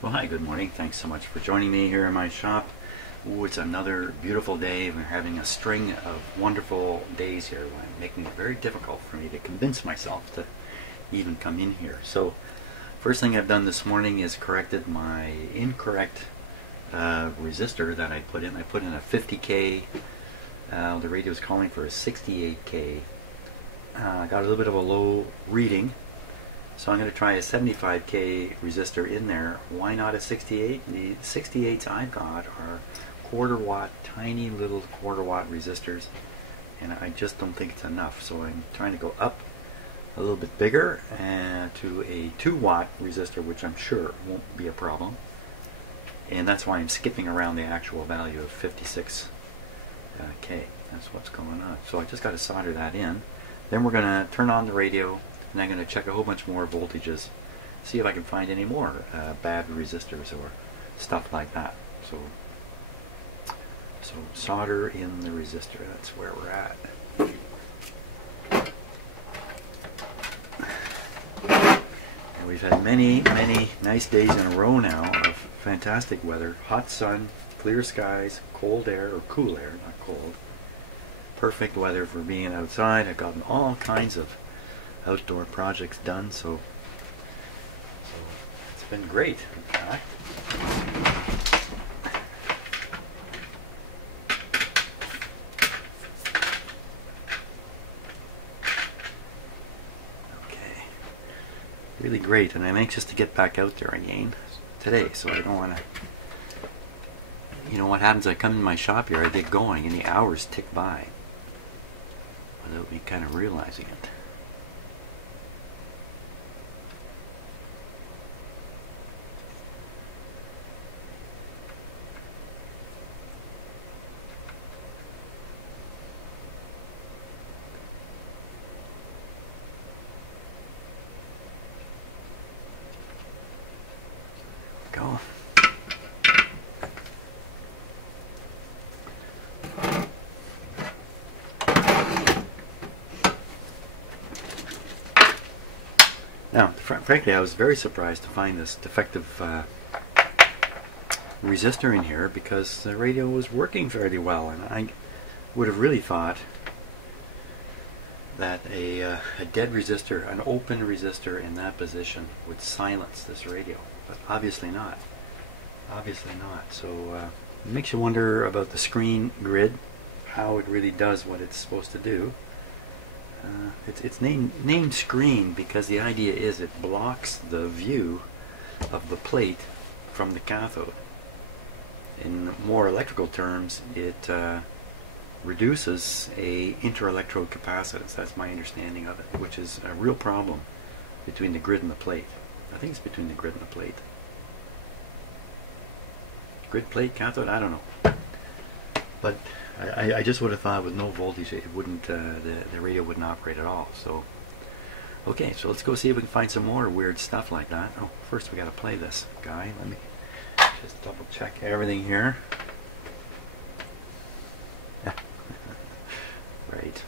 Well, hi, good morning. Thanks so much for joining me here in my shop. Ooh, it's another beautiful day. We're having a string of wonderful days here, making it very difficult for me to convince myself to even come in here. So, first thing I've done this morning is corrected my incorrect resistor that I put in. I put in a 50K. The radio is calling for a 68K. I got a little bit of a low reading. So I'm going to try a 75K resistor in there. Why not a 68? The 68s I've got are quarter watt, tiny little quarter watt resistors, and I just don't think it's enough. So I'm trying to go up a little bit bigger to a 2 watt resistor, which I'm sure won't be a problem. And that's why I'm skipping around the actual value of 56K. That's what's going on. So I just got to solder that in. Then we're going to turn on the radio. And I'm going to check a whole bunch more voltages, see if I can find any more bad resistors or stuff like that. So solder in the resistor, that's where we're at. And we've had many nice days in a row now of fantastic weather. Hot sun, clear skies, cold air, or cool air, not cold. Perfect weather for being outside. I've gotten all kinds of outdoor projects done, so it's been great, in fact. Okay, really great, and I'm anxious to get back out there again today, so I don't want to, you know what happens, I come in my shop here, I get going, and the hours tick by without me kind of realizing it. Go. Now, frankly, I was very surprised to find this defective resistor in here because the radio was working fairly well, and I would have really thought that a dead resistor, an open resistor in that position would silence this radio. But obviously not. Obviously not. So it makes you wonder about the screen grid, how it really does what it's supposed to do. It's named screen because the idea is it blocks the view of the plate from the cathode. In more electrical terms, it reduces a interelectrode capacitance. That's my understanding of it, which is a real problem between the grid and the plate. I think it's between the grid and the plate. Grid, plate, cathode, I don't know. But I just would have thought with no voltage it wouldn't, the radio wouldn't operate at all. So, okay, so let's go see if we can find some more weird stuff like that. Oh, first we got to play this guy. Let me just double check everything here. Right.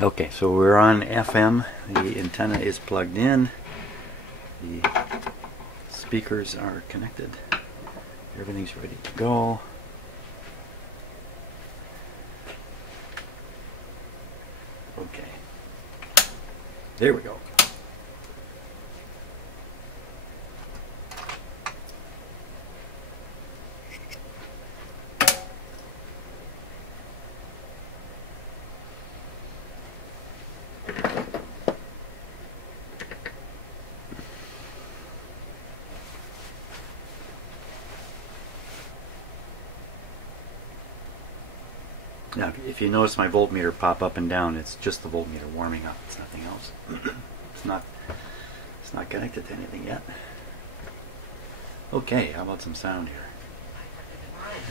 Okay, so we're on FM. The antenna is plugged in. The speakers are connected. Everything's ready to go. Okay. There we go. Now, if you notice my voltmeter pop up and down, it's just the voltmeter warming up. It's nothing else. It's not connected to anything yet. Okay, how about some sound here?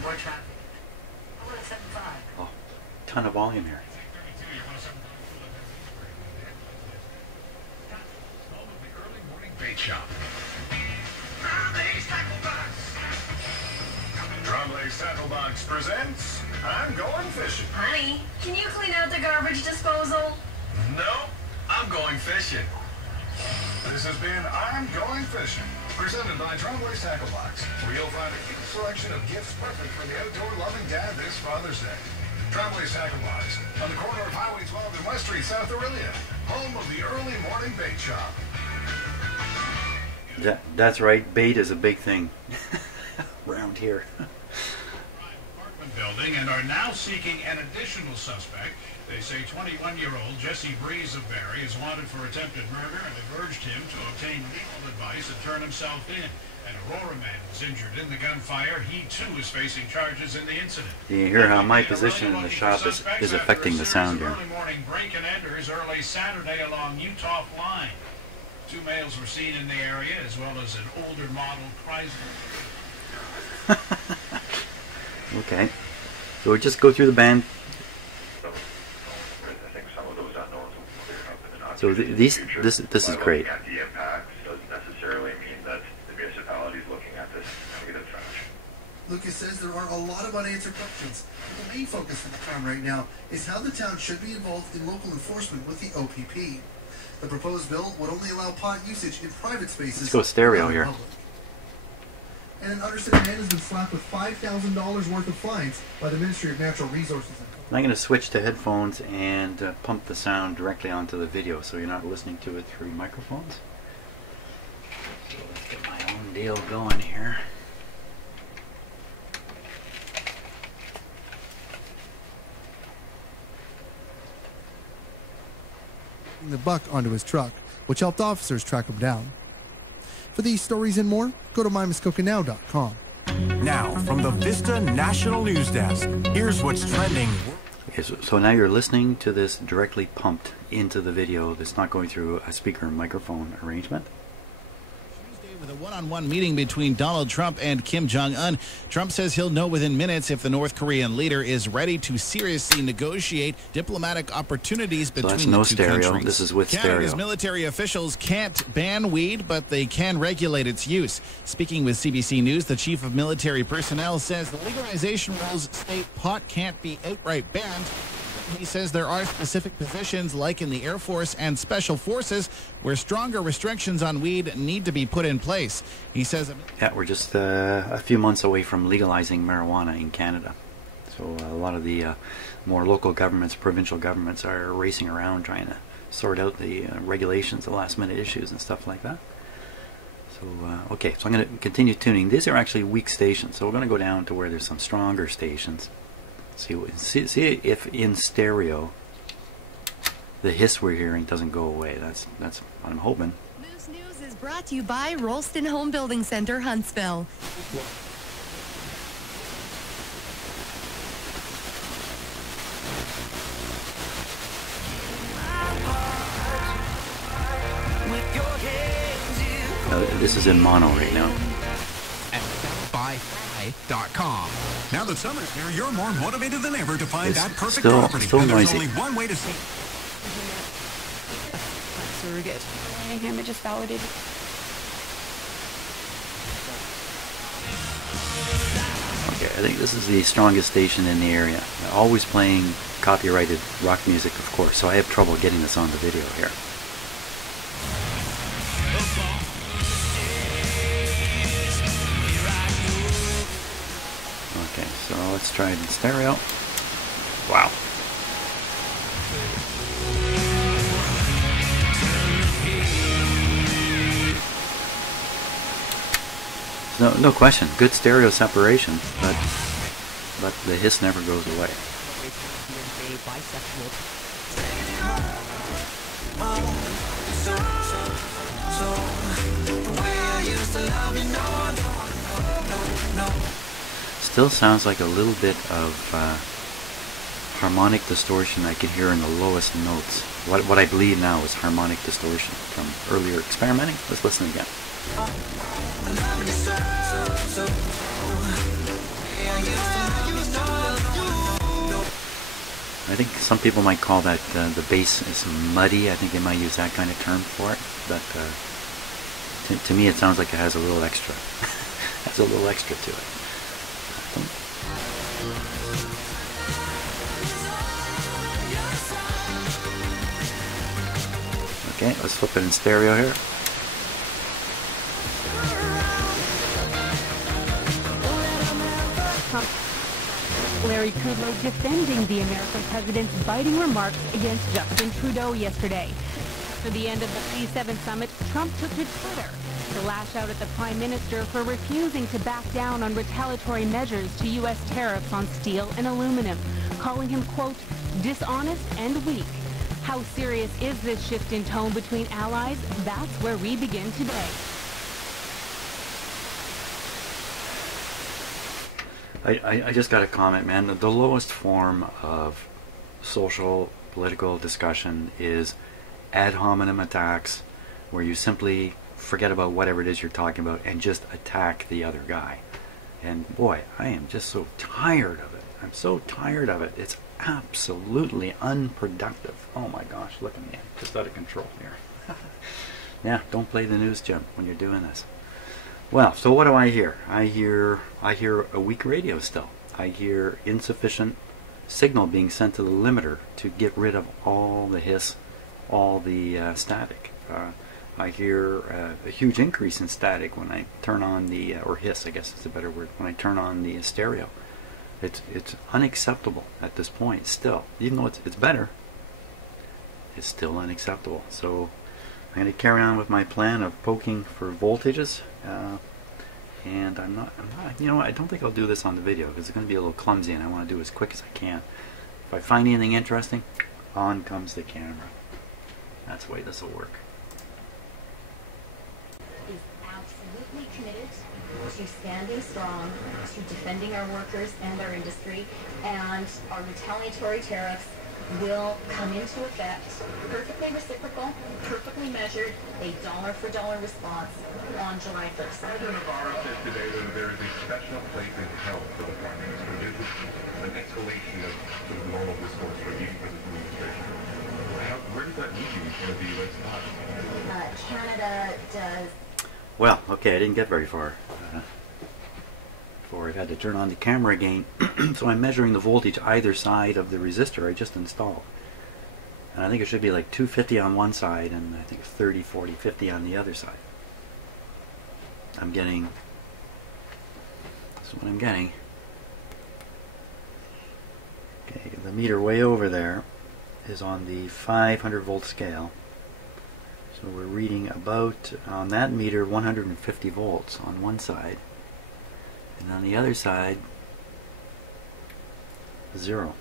More traffic. I want a 7.5. Oh, ton of volume here. Bait shop. Box presents I'm Going Fishing. Honey, can you clean out the garbage disposal? No, I'm going fishing. This has been I'm Going Fishing, presented by Troubleshooting Tackle Box, where you'll find a huge selection of gifts perfect for the outdoor-loving dad this Father's Day. Troubleshooting Tackle Box, on the corner of Highway 12 and West Street, South Aurelia, home of the early morning bait shop. That's right, bait is a big thing around here. Apartment building and are now seeking an additional suspect. They say 21-year-old Jesse Breeze of Barrie is wanted for attempted murder and have urged him to obtain legal advice and turn himself in. An Aurora man was injured in the gunfire. He too is facing charges in the incident. You hear how my position in the shop is affecting the sound here. Early morning break and enters early Saturday along Utah line. 2 males were seen in the area, as well as an older model Chrysler. Okay, so we'll just go through the band. So this is great. The impact doesn't necessarily mean that the municipality is looking at this in a negative fashion. Lucas says there are a lot of unanswered questions, but the main focus for the town right now is how the town should be involved in local enforcement with the OPP. The proposed bill would only allow pot usage in private spaces. Let's go stereo here. Public. And an understated man has been slapped with $5,000 worth of fines by the Ministry of Natural Resources. I'm going to switch to headphones and pump the sound directly onto the video so you're not listening to it through microphones. So let's get my own deal going here. The buck onto his truck, which helped officers track him down. For these stories and more, go to mymuskokanow.com. Now, from the Vista National News Desk, here's what's trending. Okay, so now you're listening to this directly pumped into the video that's not going through a speaker and microphone arrangement. With a one-on-one meeting between Donald Trump and Kim Jong-un, Trump says he'll know within minutes if the North Korean leader is ready to seriously negotiate diplomatic opportunities between that's the no two stereo. countries. This is with Canada's stereo. military officials can't ban weed, but they can regulate its use. Speaking with CBC News, the chief of military personnel says the legalization rules state pot can't be outright banned. He says there are specific positions, like in the Air Force and Special Forces, where stronger restrictions on weed need to be put in place. He says... Yeah, we're just a few months away from legalizing marijuana in Canada. So a lot of the more local governments, provincial governments, are racing around trying to sort out the regulations, the last-minute issues and stuff like that. So, okay, so I'm going to continue tuning. These are actually weak stations, so we're going to go down to where there's some stronger stations. See if in stereo the hiss we're hearing doesn't go away. That's what I'm hoping. Moose News is brought to you by Rolston Home Building Center, Huntsville. This is in mono right now. Buy.com. Now that summer's here, you're more motivated than ever to find It's that perfect still property. And there's noisy. only one way to see. Surrogate. Him, it just validated. Okay, I think this is the strongest station in the area. Always playing copyrighted rock music, of course, so I have trouble getting this on the video here. Okay, so let's try it in stereo. Wow. No question. Good stereo separation, but the hiss never goes away. Still sounds like a little bit of harmonic distortion I can hear in the lowest notes. What I believe now is harmonic distortion from earlier experimenting. Let's listen again. I think some people might call that the bass is muddy. I think they might use that kind of term for it. But to me, it sounds like it has a little extra. Has a little extra to it. Okay, let's flip it in stereo here. Larry Kudlow defending the American president's biting remarks against Justin Trudeau yesterday. After the end of the G7 summit, Trump took to Twitter to lash out at the Prime Minister for refusing to back down on retaliatory measures to U.S. tariffs on steel and aluminum, calling him, quote, dishonest and weak. How serious is this shift in tone between allies? That's where we begin today. I just got a comment, man. The lowest form of social, political discussion is ad hominem attacks, where you simply forget about whatever it is you're talking about and just attack the other guy. And boy, I am just so tired of it. I'm so tired of it. It's absolutely unproductive. Oh my gosh, look at me. I'm just out of control here. Yeah, don't play the news, Jim, when you're doing this. Well, so what do I hear? I hear a weak radio still. I hear insufficient signal being sent to the limiter to get rid of all the hiss, all the static. I hear a huge increase in static when I turn on the, or hiss, I guess is a better word, when I turn on the stereo. It's unacceptable at this point still. Even though it's better, it's still unacceptable. So I'm going to carry on with my plan of poking for voltages. And I'm not, you know what, I don't think I'll do this on the video because it's going to be a little clumsy and I want to do it as quick as I can. If I find anything interesting, on comes the camera. That's the way this will work. Is absolutely committed to standing strong, to defending our workers and our industry, and our retaliatory tariffs will come into effect, perfectly reciprocal, perfectly measured, a dollar-for-dollar response on July 1st. President Navarro said today that there is a special place in hell for the Prime Minister. This is an escalation of sort of normal discourse for even for this administration. Where does that leave you in the U.S. thought? Canada does... Well, okay, I didn't get very far. I've had to turn on the camera again. So I'm measuring the voltage either side of the resistor I just installed. And I think it should be like 250 on one side and I think 30, 40, 50 on the other side. I'm getting, that's what I'm getting. Okay, the meter way over there is on the 500 volt scale. So we're reading about, on that meter, 150 volts on one side. And on the other side, 0.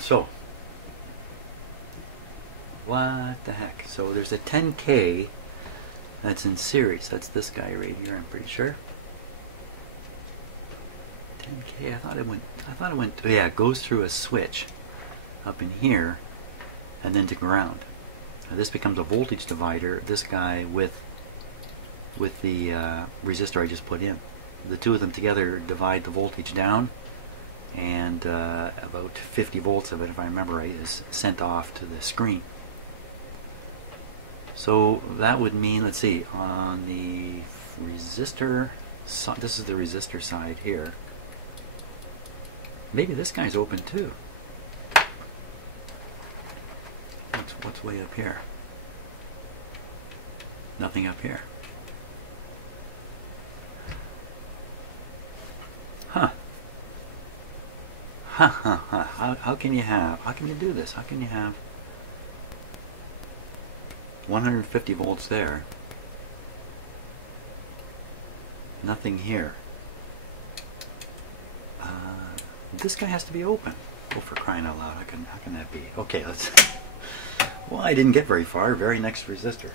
So, what the heck? So there's a 10K that's in series. That's this guy right here, I'm pretty sure. 10K, I thought it went, yeah, it goes through a switch up in here and then to ground. Now this becomes a voltage divider, this guy with the resistor I just put in. The two of them together divide the voltage down, and about 50 volts of it, if I remember right, is sent off to the screen. So that would mean, let's see, on the resistor, this is the resistor side here. Maybe this guy's open too. What's way up here? Nothing up here. Huh. How can you do this? How can you have 150 volts there, nothing here? This guy has to be open. Oh, for crying out loud, how can that be? Okay, let's... Well, I didn't get very far. Very next resistor.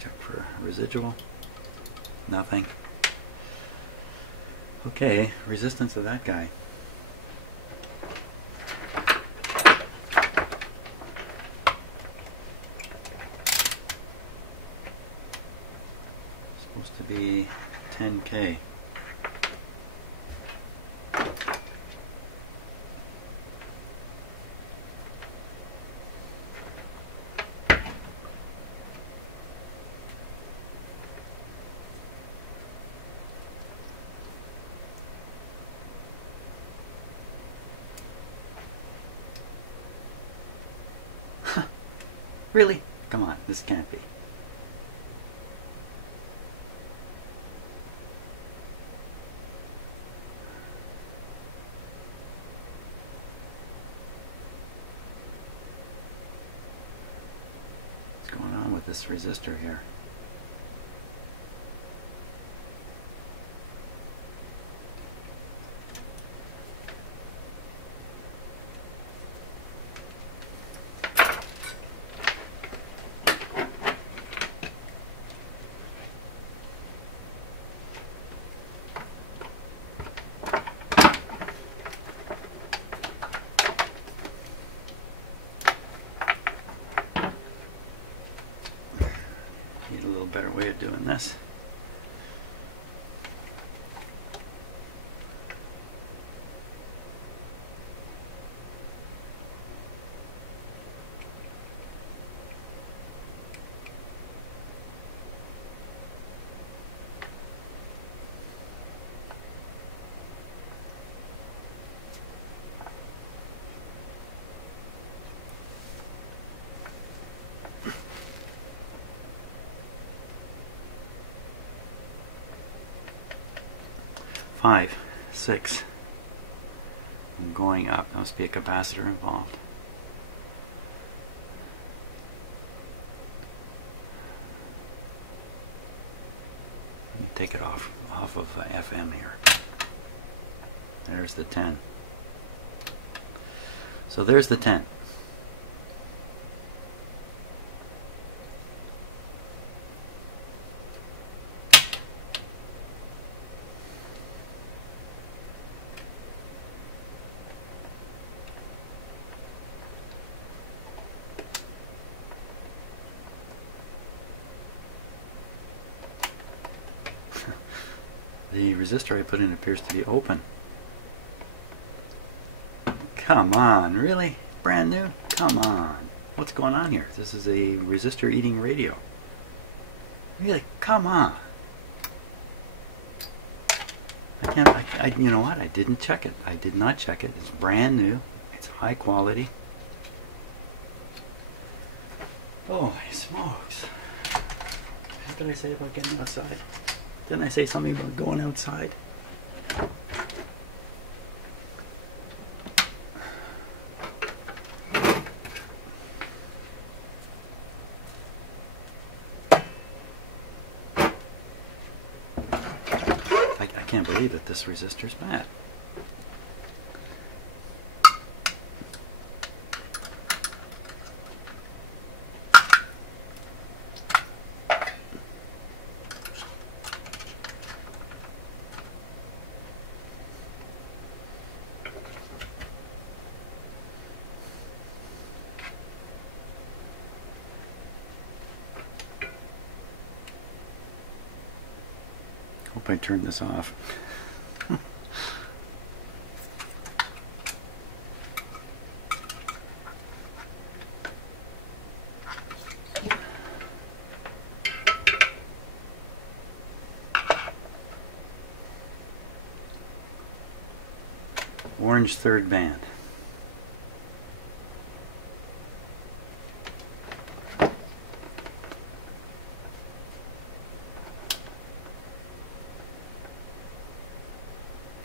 Check for residual. Nothing. Okay, resistance of that guy. Supposed to be 10K. Really? Come on, this can't be. What's going on with this resistor here? Need a little better way of doing this. Five, 6. I'm going up. There must be a capacitor involved. Let me take it off of FM here. There's the 10. So there's the 10. The resistor I put in appears to be open. Come on, really? Brand new? Come on. What's going on here? This is a resistor eating radio. Really? Come on. You know what? I didn't check it. I did not check it. It's brand new. It's high quality. Holy smokes. What did I say about getting outside? Didn't I say something about going outside? I can't believe that this resistor's bad. Hope I turned this off. Orange third band.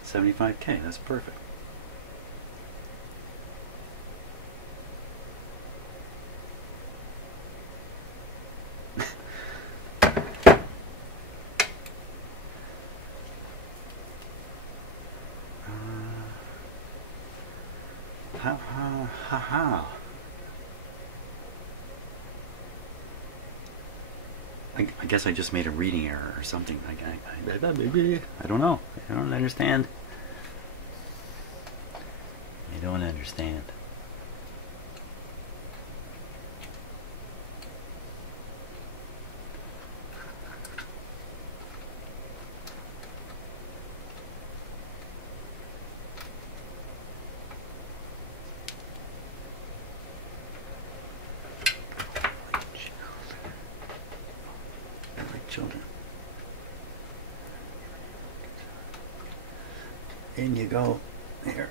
$75K, that's perfect. I guess I just made a reading error or something. I don't know. I don't understand. I don't understand. Children. In you go. Here.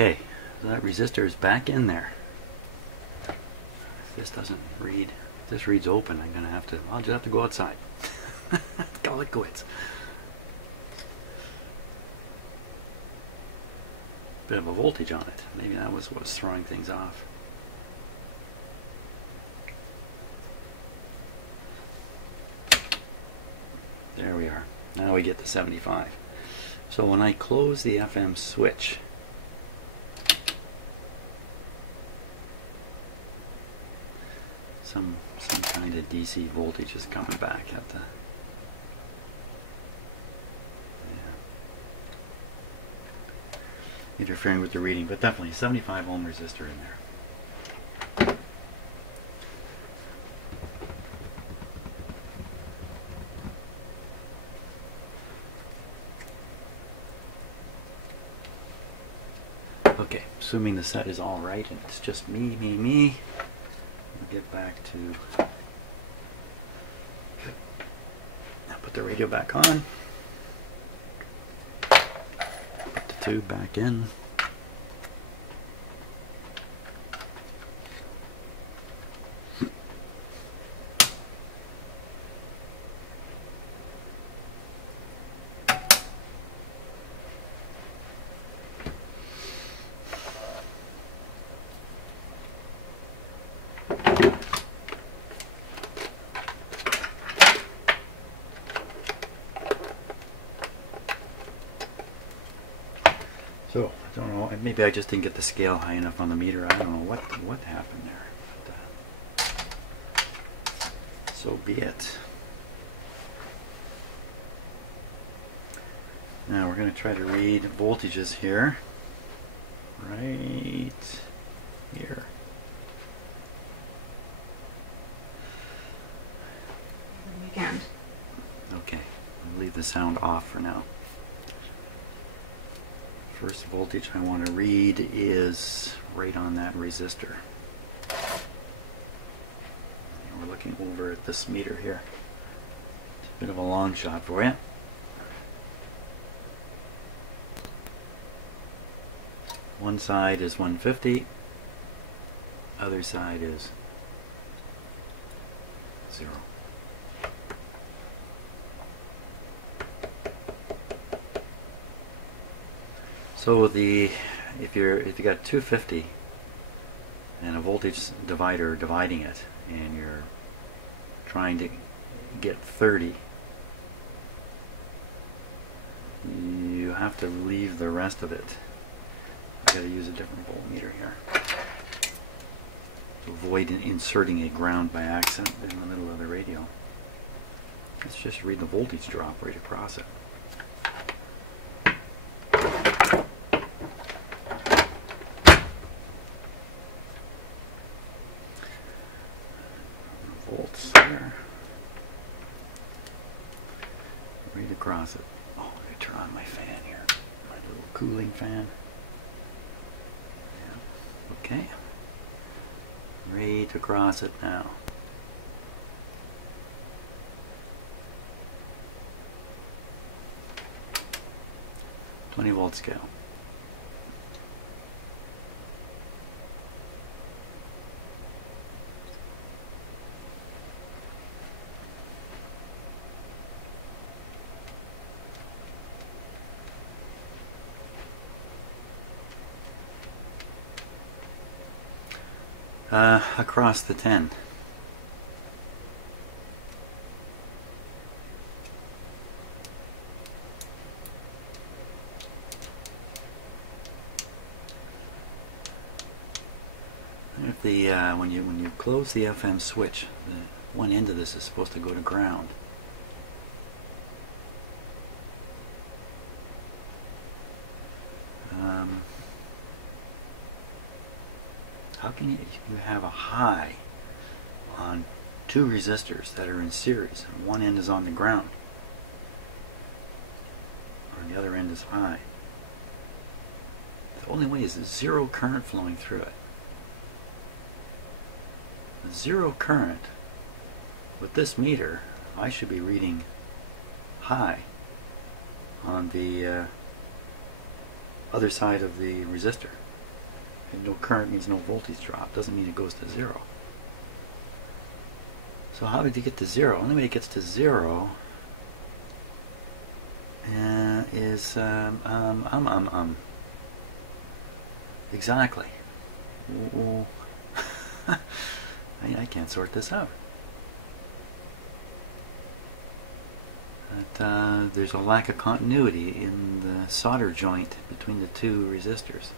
Okay, so that resistor is back in there. If this doesn't read, if this reads open, I'll just have to go outside. Call it quits. Bit of a voltage on it. Maybe that was what was throwing things off. There we are. Now we get to 75. So when I close the FM switch, some kind of DC voltage is coming back at the interfering with the reading, but definitely 75 ohm resistor in there. Okay, assuming the set is all right and it's just me, we'll get back to, now put the radio back on, put the tube back in. So, I don't know, maybe I just didn't get the scale high enough on the meter. I don't know what happened there. But, so be it. Now we're going to try to read voltages here. Right here. Weekend. Okay, I'll leave the sound off for now. First voltage I want to read is right on that resistor. And we're looking over at this meter here. It's a bit of a long shot for you. One side is 150, other side is 0. So if you got 250 and a voltage divider dividing it, and you're trying to get 30, you have to leave the rest of it. You got to use a different voltmeter here to avoid inserting a ground by accident in the middle of the radio. Let's just read the voltage drop right across it. Volts there. Right across it. Oh, I'm going to turn on my fan here. My little cooling fan. Yeah. Okay. Right across it now. 20-volt scale. Across the 10. If the when you close the FM switch, the one end of this is supposed to go to ground. How can you have a high on two resistors that are in series and one end is on the ground or the other end is high? The only way is zero current flowing through it. The zero current with this meter, I should be reading high on the other side of the resistor. And no current means no voltage drop. Doesn't mean it goes to 0. So how did you get to 0? Only way it gets to 0 is exactly. I can't sort this out. But, there's a lack of continuity in the solder joint between the two resistors.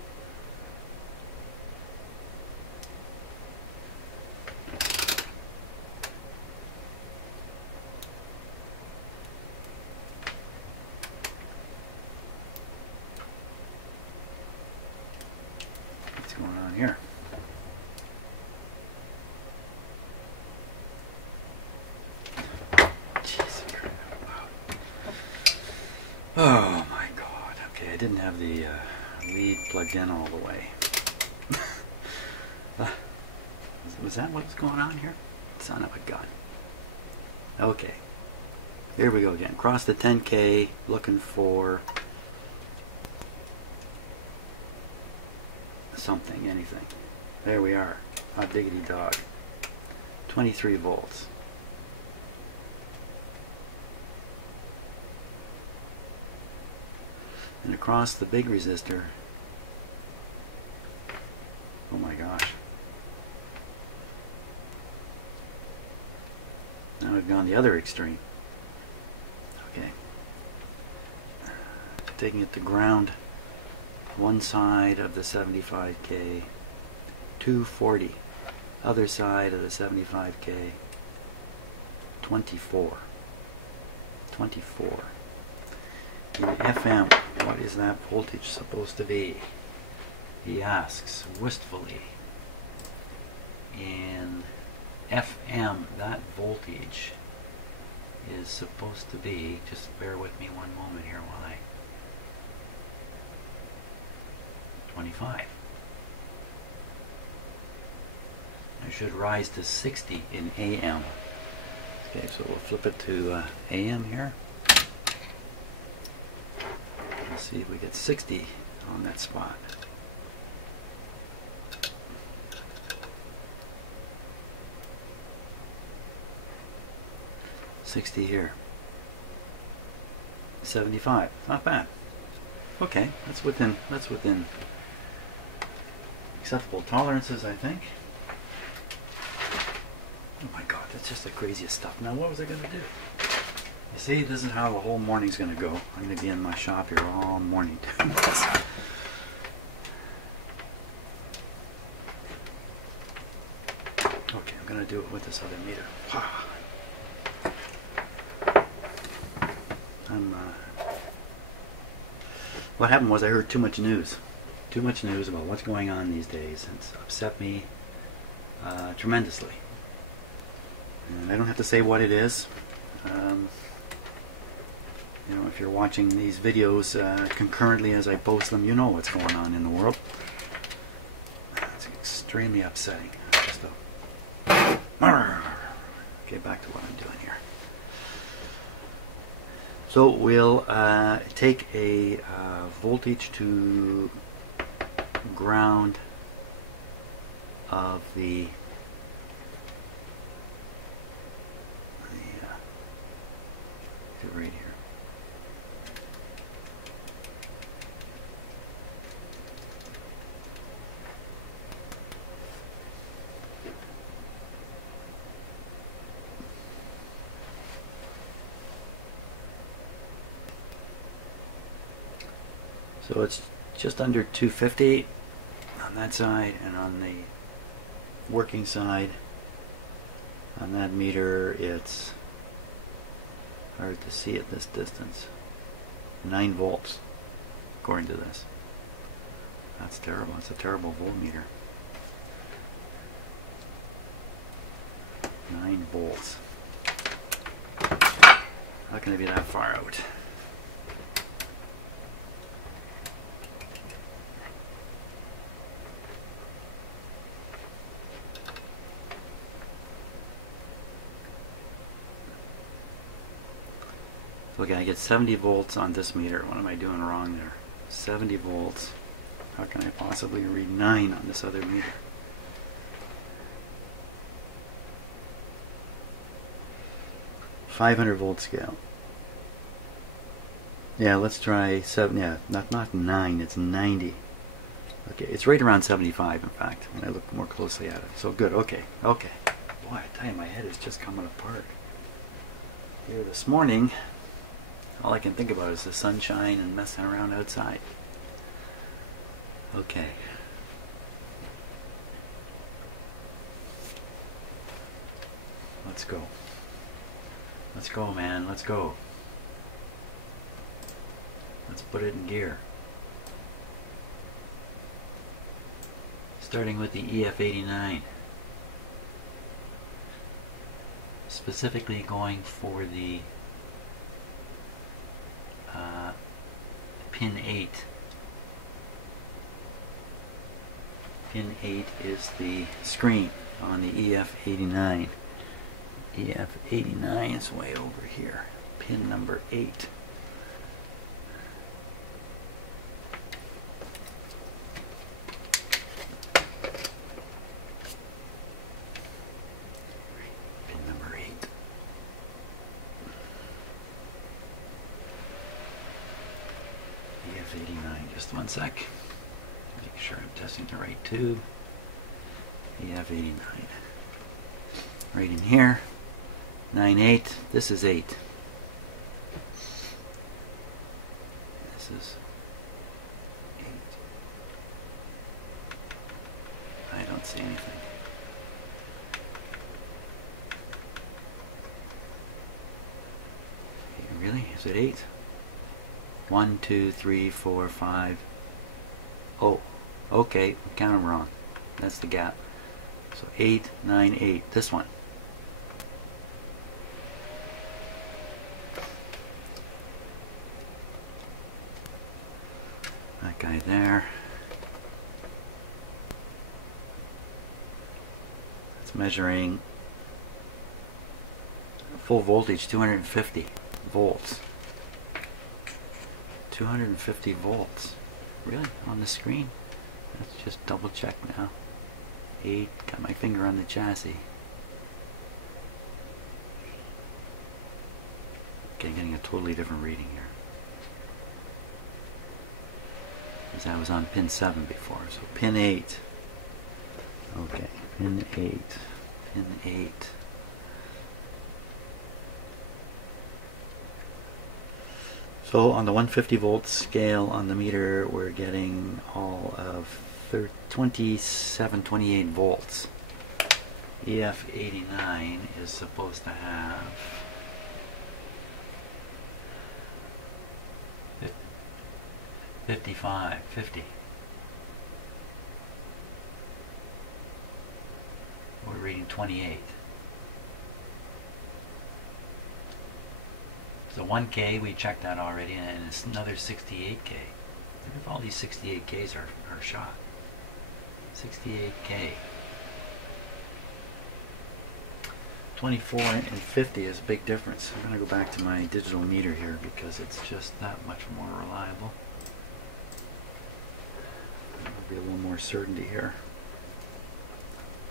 What's going on here? Oh my god. Okay, I didn't have the lead plugged in all the way. Was that what was going on here? Son of a gun. Okay. Here we go again. Cross the 10K, looking for something, anything. There we are. Hot diggity dog. 23 volts. And across the big resistor, oh my gosh. Now we've gone the other extreme. Okay. Taking it to ground, one side of the 75K, 240. Other side of the 75K, 24. 24. In FM, what is that voltage supposed to be? He asks wistfully. In FM, that voltage is supposed to be, just bear with me one moment here while I, 25. I should rise to 60 in AM. Okay, so we'll flip it to AM here. Let's see if we get 60 on that spot. $60 here. 75. Not bad. Okay, that's within acceptable tolerances, I think. Oh my god, that's just the craziest stuff. Now what was I gonna do? You see, this is how the whole morning's gonna go. I'm gonna be in my shop here all morning. Okay, I'm gonna do it with this other meter. What happened was I heard too much news. Too much news about what's going on these days. It's upset me tremendously. And I don't have to say what it is. You know, if you're watching these videos concurrently as I post them, you know what's going on in the world. It's extremely upsetting. Just a... Okay, back to what I'm doing here. So we'll take a voltage to ground of the right here. So it's just under 250 on that side, and on the working side on that meter it's hard to see at this distance. 9 volts according to this. That's terrible. It's a terrible voltmeter. 9 volts. How can it be that far out? Okay, I get 70 volts on this meter. What am I doing wrong there? 70 volts. How can I possibly read 9 on this other meter? .500 scale. Yeah, let's try 7. Yeah, not 9. It's 90. Okay, it's right around 75. In fact, when I look more closely at it. So good. Okay. Okay. Boy, I tell you, my head is just coming apart. Here this morning, all I can think about is the sunshine and messing around outside. Okay. Let's go. Let's go, man. Let's go. Let's put it in gear. Starting with the EF89. Specifically going for the pin 8. Pin 8 is the screen on the EF89. EF89 is way over here. Pin number 8. Pin number 8. EF89, just one sec. Make sure I'm testing the right tube. EF89. Right in here. 9-8. This is 8. This is 8. I don't see anything. Really? Is it 8? 1, 2, 3, 4, 5. Oh, okay. Count them wrong. That's the gap. So 8, 9, 8. This one. That guy there. It's measuring full voltage, 250 volts. 250 volts. Really? On the screen? Let's just double check now. 8. Got my finger on the chassis. Okay, getting a totally different reading here. Because I was on pin 7 before. So pin 8. Okay, pin 8. Pin 8. So on the 150 volt scale on the meter, we're getting all of 27, 28 volts. EF89 is supposed to have 55, 50. We're reading 28. So 1K, we checked that already, and it's another 68K. Look if all these 68Ks are shot. 68K. 24 and 50 is a big difference. I'm going to go back to my digital meter here because it's just that much more reliable. There'll be a little more certainty here.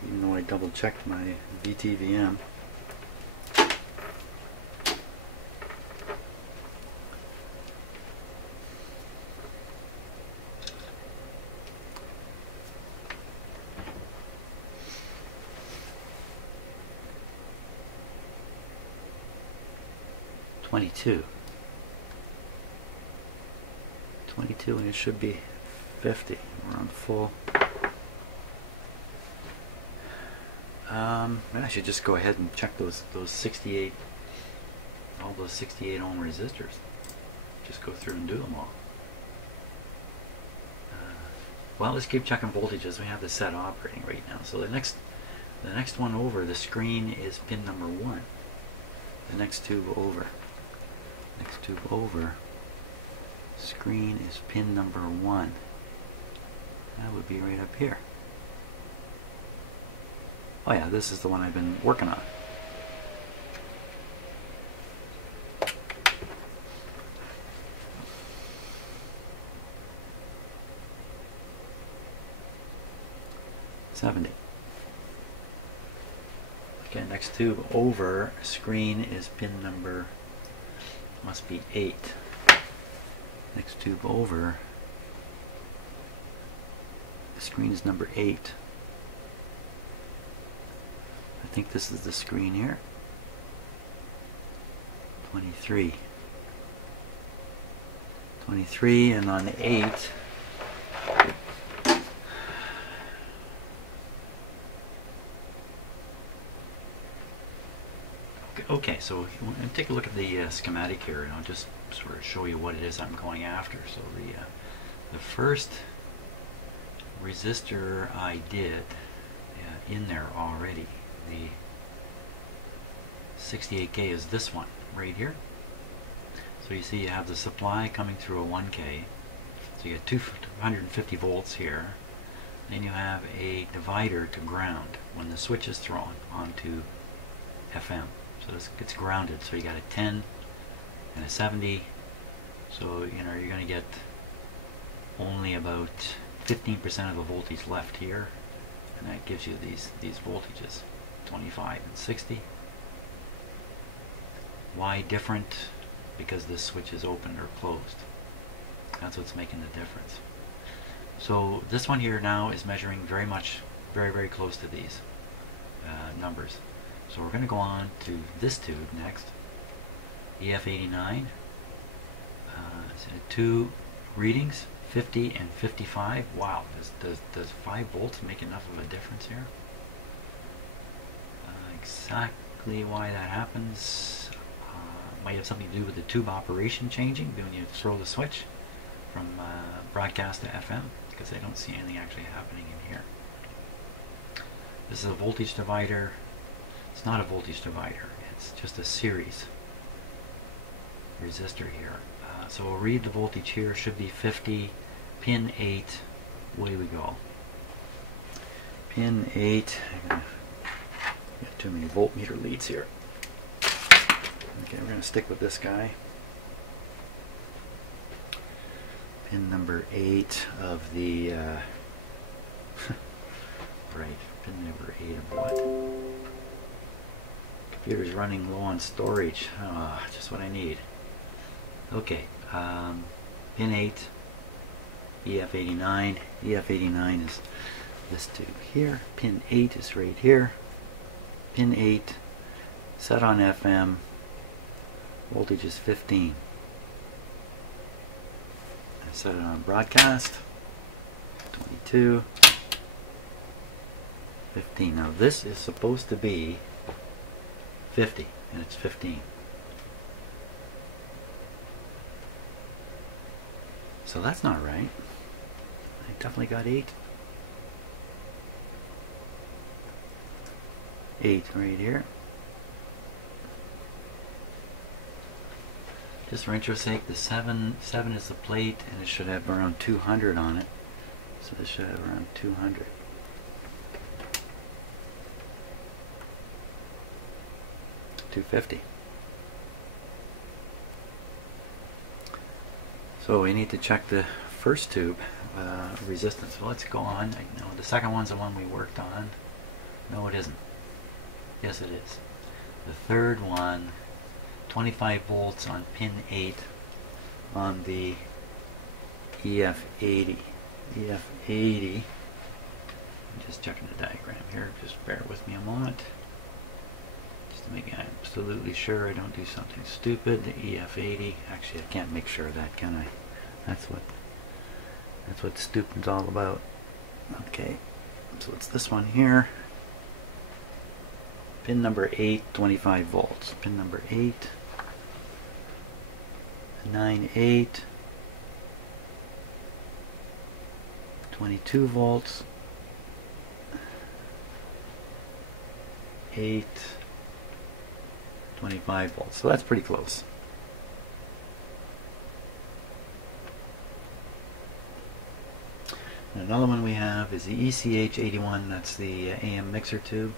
Even though I double checked my VTVM. $22, and it should be 50. We're on full. I should just go ahead and check those 68, all those 68 ohm resistors. Just go through and do them all. Well, let's keep checking voltages. We have the set operating right now. So the next one over, the screen is pin number 1. The next tube over. Next tube over, screen is pin number 1. That would be right up here. Oh yeah, this is the one I've been working on. 70. Okay, next tube over screen is pin number, must be 8. Next tube over, the screen is number 8. I think this is the screen here. 23. 23, and on the 8, okay, so we'll take a look at the schematic here, and I'll just sort of show you what it is I'm going after. So the first resistor I did in there already, the 68K, is this one right here. So you see you have the supply coming through a 1K, so you get 250 volts here. Then you have a divider to ground when the switch is thrown onto FM. So this gets grounded, so you got a 10 and a 70. So you know you're going to get only about 15% of the voltage left here, and that gives you these voltages, 25 and 60. Why different? Because this switch is open or closed. That's what's making the difference. So this one here now is measuring very close to these numbers. So we're going to go on to this tube next, EF89. So 2 readings, 50 and 55. Wow, does 5 volts make enough of a difference here? Exactly why that happens might have something to do with the tube operation changing when you throw the switch from broadcast to FM, because I don't see anything actually happening in here. This is a voltage divider. It's not a voltage divider, it's just a series resistor here. So we'll read the voltage here, should be 50, pin 8, away we go. Pin 8, got too many voltmeter leads here. Okay, we're going to stick with this guy. Pin number 8 of the, right, pin number 8 of what? Computer's running low on storage. Just what I need. Okay, pin 8, EF89. EF89 is this tube here. Pin 8 is right here. Pin 8, set on FM. Voltage is 15. I set it on broadcast. 22. 15. Now this is supposed to be 50, and it's 15. So that's not right. I definitely got 8. 8 right here. Just for interest's sake, the 7 is the plate, and it should have around 200 on it. So this should have around 200. $250. So we need to check the first tube resistance. So let's go on. I know the second one's the one we worked on. No, it isn't. Yes, it is. The third one, 25 volts on pin 8 on the EF80. EF80. I'm just checking the diagram here. Just bear with me a moment. Just to make absolutely sure I don't do something stupid. The EF80. Actually, I can't make sure of that, can I? That's what stupid's all about. Okay. So it's this one here. Pin number 8, 25 volts. Pin number 8, 9, 8, 22 volts, 8, 25 volts. So that's pretty close. And another one we have is the ECH81. That's the AM mixer tube.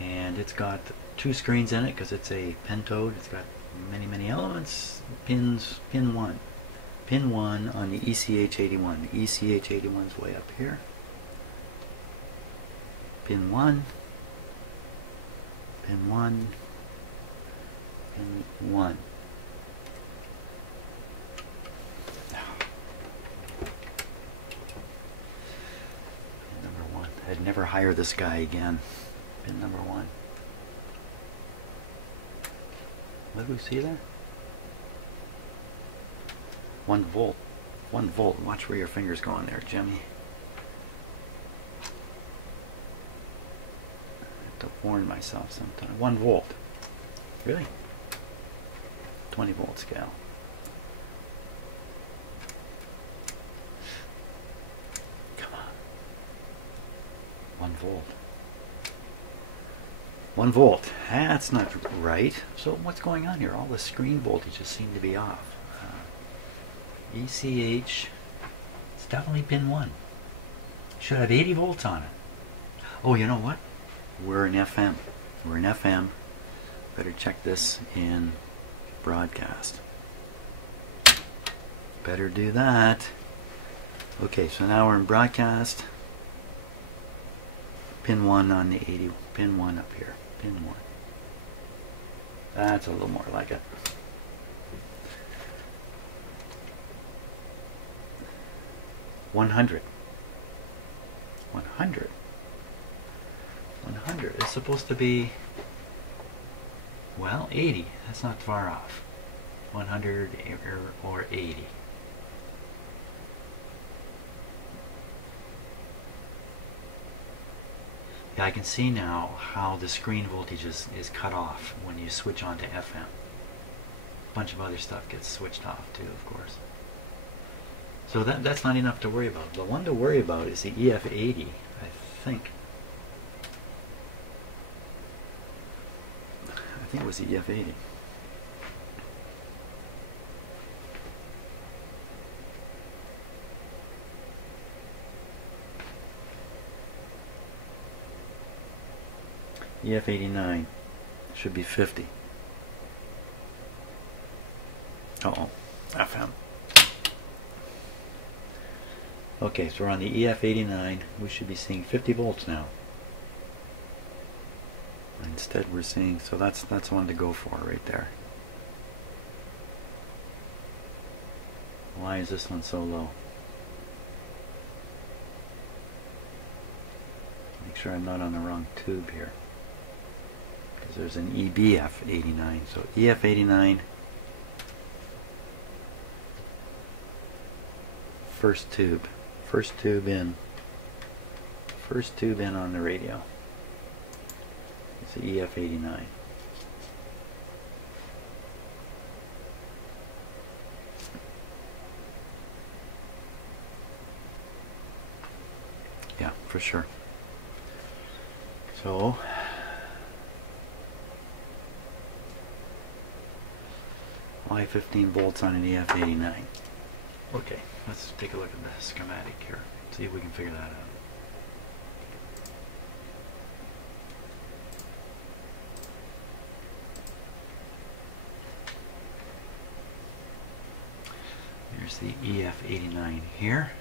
And it's got 2 screens in it because it's a pentode. It's got many elements. Pin 1. Pin 1 on the ECH81. The ECH81 is way up here. Pin 1. Pin 1. Pin 1. Number 1. I'd never hire this guy again. Pin number 1. What do we see there? 1 volt. 1 volt. Watch where your finger's going there, Jimmy. I have to warn myself sometimes. 1 volt. Really? 20 volt scale. Come on. 1 volt. 1 volt. That's not right. So what's going on here? All the screen voltages seem to be off. ECH. It's definitely pin 1. Should have 80 volts on it. Oh, you know what? We're in FM. We're in FM. Better check this in broadcast. Better do that. Okay, so now we're in broadcast. Pin 1 on the 80. Pin 1 up here. Pin 1. That's a little more like it. $100. 100. 100 is supposed to be, well, 80. That's not far off. 100 or 80. Yeah, I can see now how the screen voltage is cut off when you switch on to FM. A bunch of other stuff gets switched off too, of course. So that's not enough to worry about. The one to worry about is the EF80, I think. I think it was the EF80. EF89 should be 50. Uh-oh, FM. Okay, so we're on the EF89. We should be seeing 50 volts now. Instead we're seeing, so that's one to go for right there. Why is this one so low? Make sure I'm not on the wrong tube here. Because there's an EBF89. So EF89, first tube in on the radio. It's the EF89. Yeah, for sure. So why 15 volts on an EF89? Okay, let's take a look at the schematic here. See if we can figure that out. There's the EF89 here.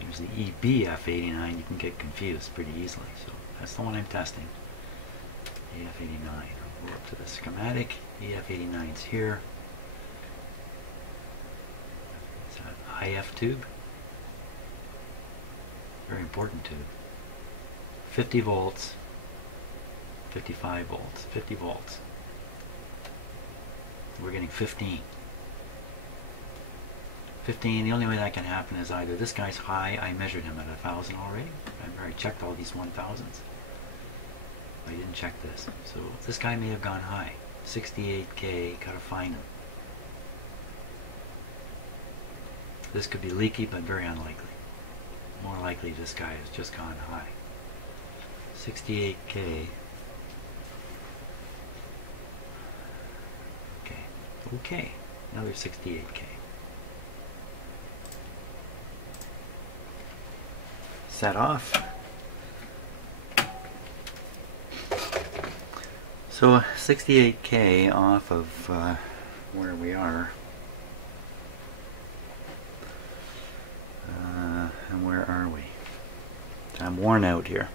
There's the EBF89. You can get confused pretty easily. So that's the one I'm testing. EF89. I'll go up to the schematic. EF89's here. It's an IF tube. Very important tube. 50 volts. 55 volts. 50 volts. We're getting 15. 15, the only way that can happen is either this guy's high, I measured him at 1,000 already. I've already checked all these 1,000s. I didn't check this. So this guy may have gone high. 68K, gotta find him. This could be leaky, but very unlikely. More likely this guy has just gone high. 68K. Okay, another 68K. Set off. So 68K off of where we are. And where are we? I'm worn out here.